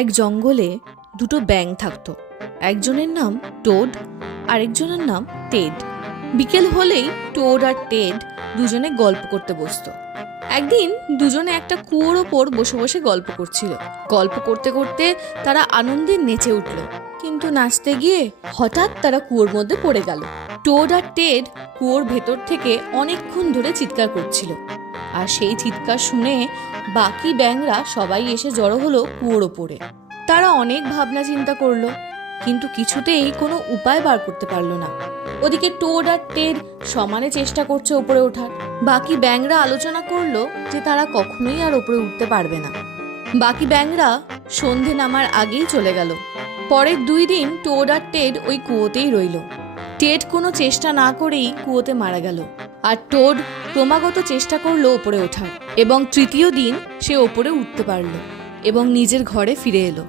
এক জঙ্গলে দুটো ব্যাঙ থাকতো। একজনের নাম টোড, আরেকজনের নাম টেড। বিকেল হলেই টোড আর টেড দুজনে গল্প করতে বসতো। একদিন দুজনে একটা কুয়োর ওপর বসে বসে গল্প করছিল। গল্প করতে করতে তারা আনন্দে নেচে উঠল, কিন্তু নাচতে গিয়ে হঠাৎ তারা কুয়োর মধ্যে পড়ে গেল। টোড আর টেড কুয়োর ভেতর থেকে অনেকক্ষণ ধরে চিৎকার করছিল, আর সেই চিৎকার শুনে বাকি ব্যাঙরা সবাই এসে জড়ো হলো কুয়োর ওপরে। তারা অনেক ভাবনা চিন্তা করলো, কিন্তু কিছুতেই কোনো উপায় বার করতে পারলো না। ওদিকে টোড আর টেড সমানে চেষ্টা করছে ওপরে ওঠার। বাকি ব্যাঙরা আলোচনা করলো যে তারা কখনোই আর ওপরে উঠতে পারবে না। বাকি ব্যাঙরা সন্ধে নামার আগেই চলে গেল। পরের 2 দিন টোড আর টেড ওই কুয়োতেই রইল। টেড কোনো চেষ্টা না করেই কুয়োতে মারা গেল, আর টোড ক্রমাগত চেষ্টা করলো ওপরে ওঠার, এবং তৃতীয় দিন সে ওপরে উঠতে পারল এবং নিজের ঘরে ফিরে এলো।